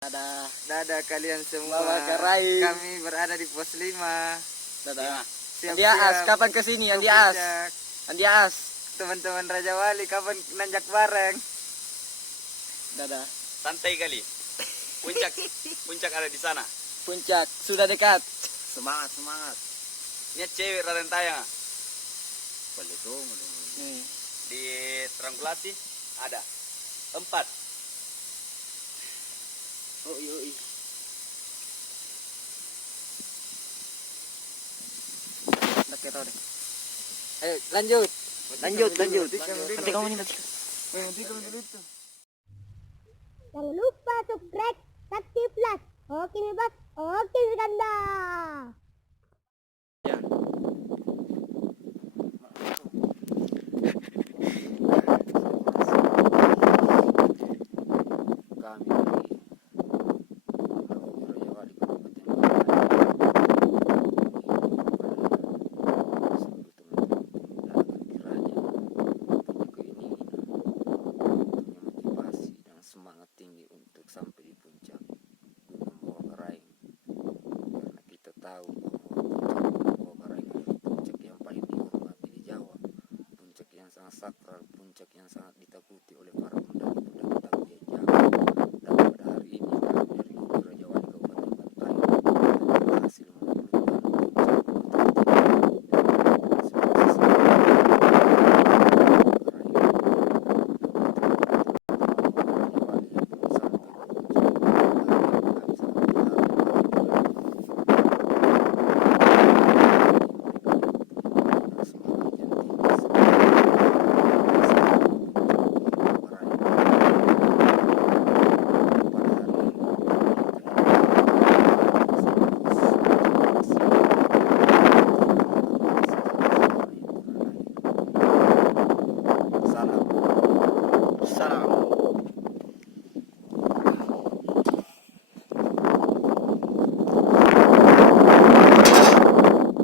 Dadah. Dadah kalian semua. Bawa Karaing. Kami berada di pos 5. Dadah. Siap-siap Andi As, kapan kesini ke Andi As? puncak. Andi As. Teman-teman Raja Wali kapan nanjak bareng? Dadah. Santai kali. Puncak ada di sana. Puncak sudah dekat. Semangat. Ini cewek raden tayang. Boleh dong. Nih. Di triangulasi ada 4. Oh iya. Oke, tahu deh. Ayo lanjut. Lanjut. Nanti kamu ini nanti. Jangan lupa subscribe, aktif like. Oke bebas, oke ganda. Ya. Semangat tinggi untuk sampai di puncak Gunung Bawah Karaing, karena kita tahu bahwa puncak Bawah Karaing adalah puncak yang paling dihormati di Jawa, puncak yang sangat sakral, puncak yang sangat ditakuti oleh para pendaki-pendaki